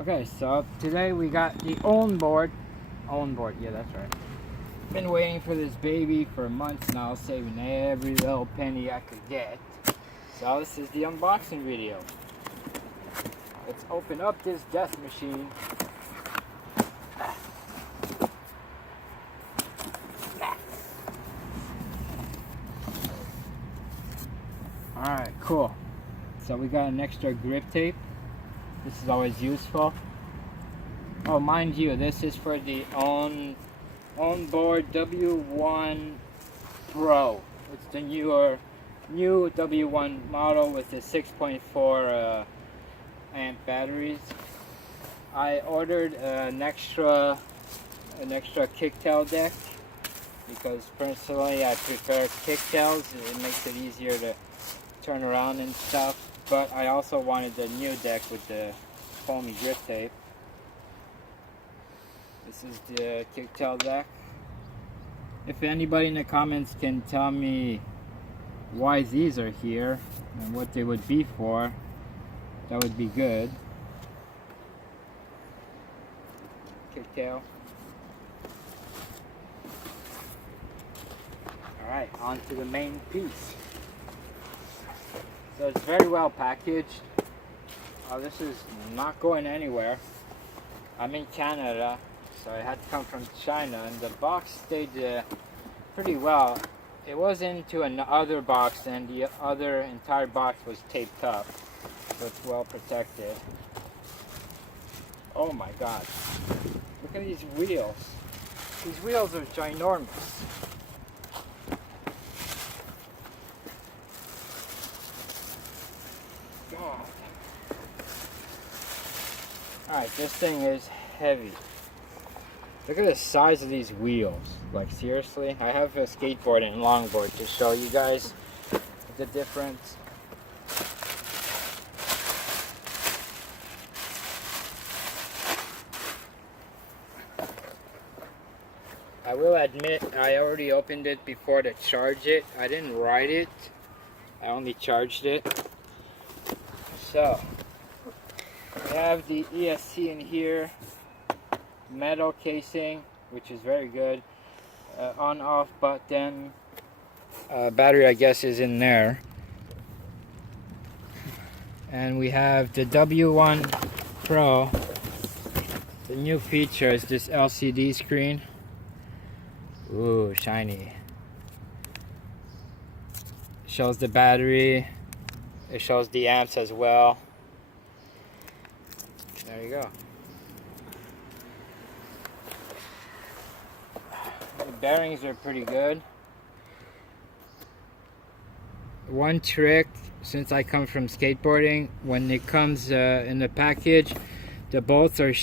Okay, so today we got the Ownboard. Ownboard, yeah, that's right. Been waiting for this baby for months now, saving every little penny I could get. So this is the unboxing video. Let's open up this death machine. Alright, cool. So we got an extra grip tape. This is always useful. Oh, mind you, this is for the Ownboard W1 PRO. It's the new W1 model with the 6.4 amp batteries. I ordered an extra kicktail deck because personally I prefer kicktails. It makes it easier to turn around and stuff. But I also wanted the new deck with the foamy grip tape. This is the kicktail deck. If anybody in the comments can tell me why these are here and what they would be for, that would be good. Kicktail. Alright, on to the main piece. So it's very well packaged. This is not going anywhere. I'm in Canada, so I had to come from China, and the box stayed pretty well. It was into another box, and the other entire box was taped up, so it's well protected. Oh my god. Look at these wheels. These wheels are ginormous. God. Alright, this thing is heavy. Look at the size of these wheels. Like, seriously? I have a skateboard and longboard to show you guys the difference. I will admit, I already opened it before to charge it. I didn't ride it. I only charged it. So, we have the ESC in here, metal casing, which is very good, on-off button, battery I guess is in there, and we have the W1 PRO. The new feature is this LCD screen. Ooh, shiny. Shows the battery. It shows the amps as well. There you go. The bearings are pretty good. One trick, since I come from skateboarding, when it comes in the package, the bolts are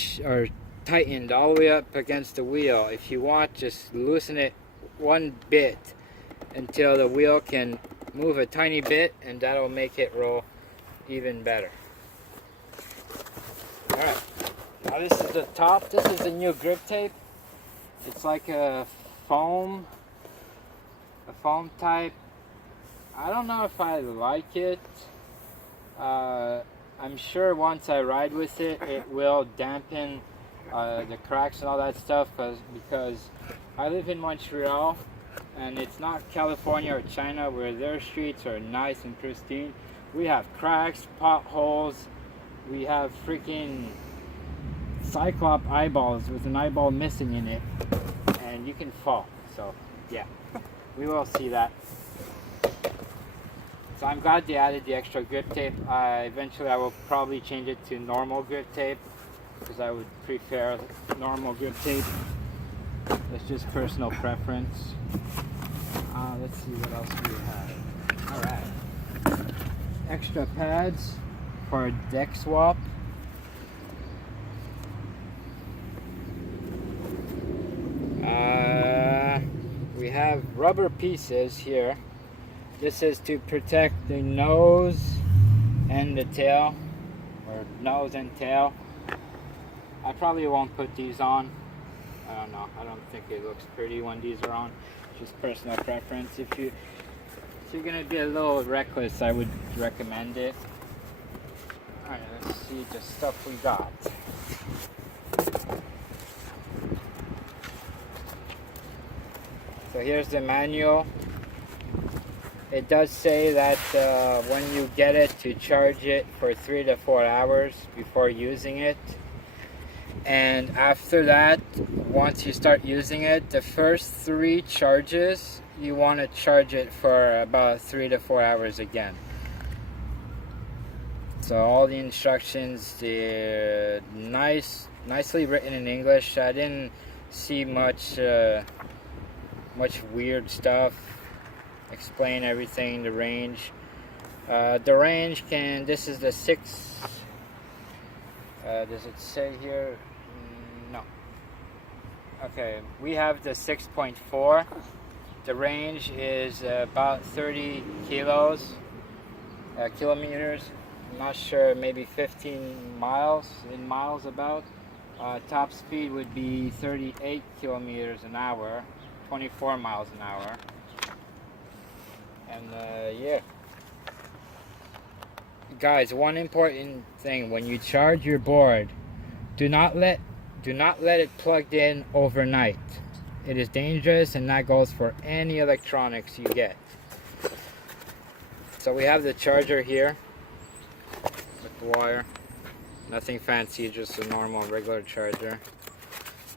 tightened all the way up against the wheel. If you want, just loosen it one bit until the wheel can move a tiny bit, and that'll make it roll even better. Alright, now this is the top. This is the new grip tape. It's like a foam type. I don't know if I like it. I'm sure once I ride with it, it will dampen the cracks and all that stuff, because I live in Montreal, and it's not California or China where their streets are nice and pristine. We have cracks, potholes, we have freaking cyclop eyeballs with an eyeball missing in it, and you can fall. So yeah, we will see that. So I'm glad they added the extra grip tape. Eventually I will probably change it to normal grip tape, because I would prefer normal grip tape. That's just personal preference. Let's see what else we have. Alright. Extra pads for a deck swap. We have rubber pieces here. This is to protect the nose and the tail, or nose and tail. I probably won't put these on. I don't know. I don't think it looks pretty when these are on. Just personal preference. If you're gonna be a little reckless, I would recommend it. Alright, let's see the stuff we got. here's the manual. It does say that when you get it, to charge it for 3 to 4 hours before using it. And after that, once you start using it, the first 3 charges, you want to charge it for about 3 to 4 hours again. So all the instructions, they're nicely written in English. I didn't see much weird stuff. Explain everything, the range. The range this is the 6, does it say here? No. Okay, we have the 6.4. The range is about 30 kilometers. I'm not sure, maybe 15 miles, in miles about. Top speed would be 38 kilometers an hour, 24 miles an hour. And yeah. Guys, one important thing, when you charge your board, do not let it plugged in overnight. It is dangerous, and that goes for any electronics you get. So we have the charger here with the wire. Nothing fancy, just a normal regular charger.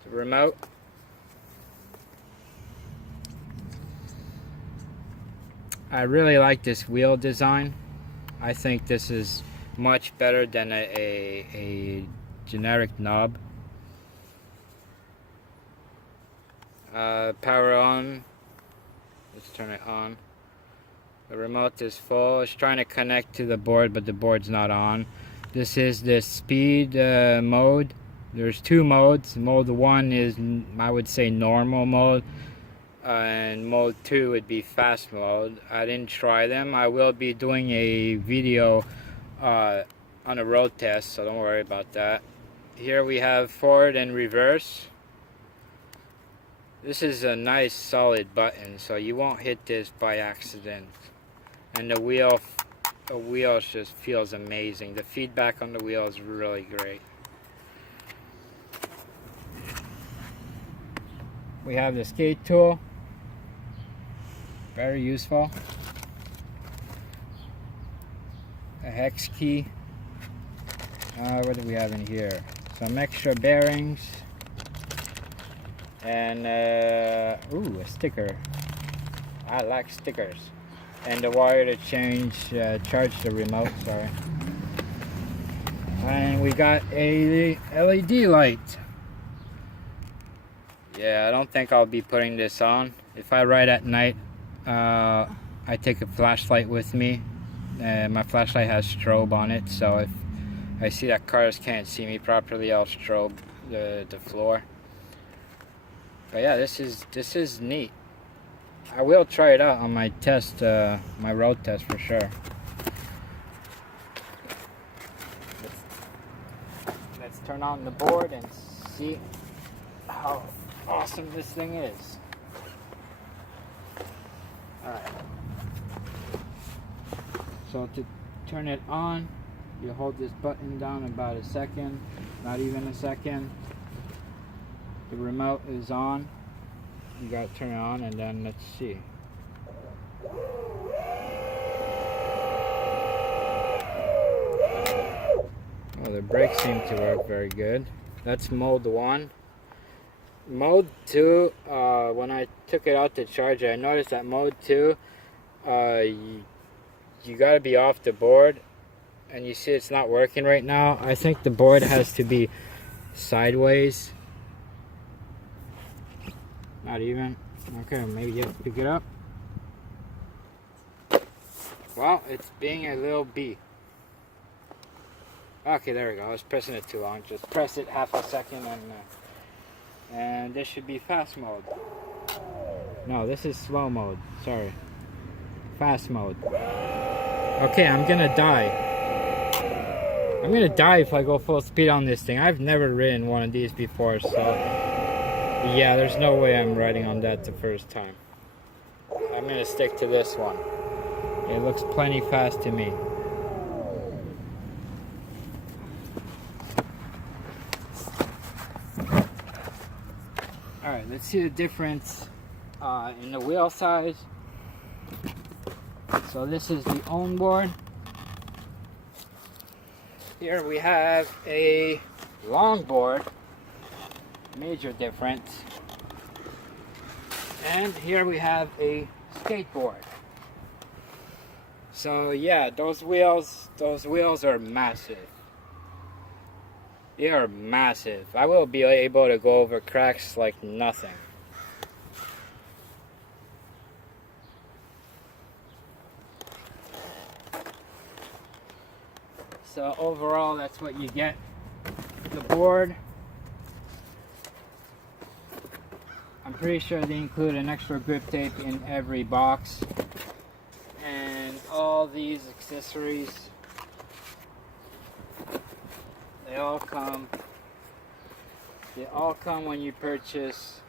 The remote. I really like this wheel design. I think this is much better than a generic knob. Power on. Let's turn it on. The remote is full. It's trying to connect to the board, but the board's not on. This is the speed mode. There's 2 modes. Mode 1 is, I would say, normal mode. And mode 2 would be fast mode. I didn't try them. I will be doing a video on a road test, so don't worry about that. Here we have forward and reverse. This is a nice solid button, so you won't hit this by accident. And the wheel just feels amazing. The feedback on the wheel is really great. We have the skate tool. Very useful. A hex key. What do we have in here? Some extra bearings. And a sticker. I like stickers. And the wire to charge the remote, sorry. And we got a LED light. Yeah, I don't think I'll be putting this on. If I ride at night, I take a flashlight with me. My flashlight has strobe on it, so if I see that cars can't see me properly, I'll strobe the floor. But yeah, this is neat. I will try it out on my test, my road test for sure. Let's turn on the board and see how awesome this thing is. Alright. So to turn it on, you hold this button down about a second, not even a second. The remote is on. You gotta turn it on, and then let's see. Oh, the brakes seem to work very good. That's mode 1. Mode 2, when I took it out to charge it, I noticed that mode 2, you gotta be off the board, and you see it's not working right now. I think the board has to be sideways. Not even. Okay, maybe you have to pick it up. Well, it's being a little bee. Okay, there we go. I was pressing it too long. Just press it half a second, and this should be fast mode. No, this is slow mode. Sorry. Fast mode. Okay, I'm gonna die. I'm gonna die if I go full speed on this thing. I've never ridden one of these before, so yeah, there's no way I'm riding on that the first time. I'm gonna stick to this one. It looks plenty fast to me. Alright, let's see the difference in the wheel size. So this is the Ownboard. Here we have a longboard, major difference. And here we have a skateboard. So yeah, those wheels are massive. They are massive. I will be able to go over cracks like nothing. So overall, that's what you get. The board. I'm pretty sure they include an extra grip tape in every box. And all these accessories, they all come when you purchase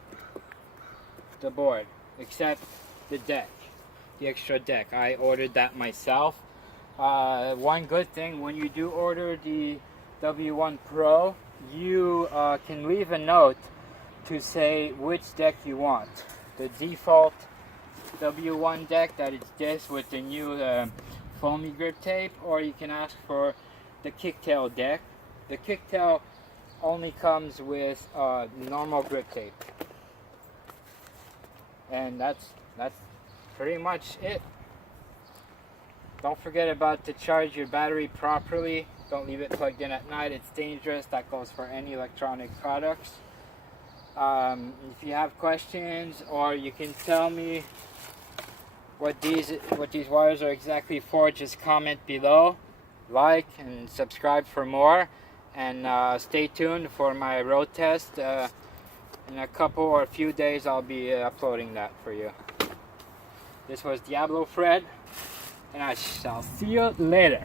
the board, except the deck, the extra deck. I ordered that myself. One good thing, when you do order the W1 Pro, you can leave a note to say which deck you want. The default W1 deck, that is this with the new foamy grip tape, or you can ask for the kicktail deck. The kicktail only comes with normal grip tape. And that's pretty much it. Don't forget about to charge your battery properly. Don't leave it plugged in at night, it's dangerous. That goes for any electronic products. If you have questions, or you can tell me what these wires are exactly for, just comment below, like and subscribe for more, and stay tuned for my road test. In a couple or a few days I'll be uploading that for you. This was Diablo Fred, and I shall see you later.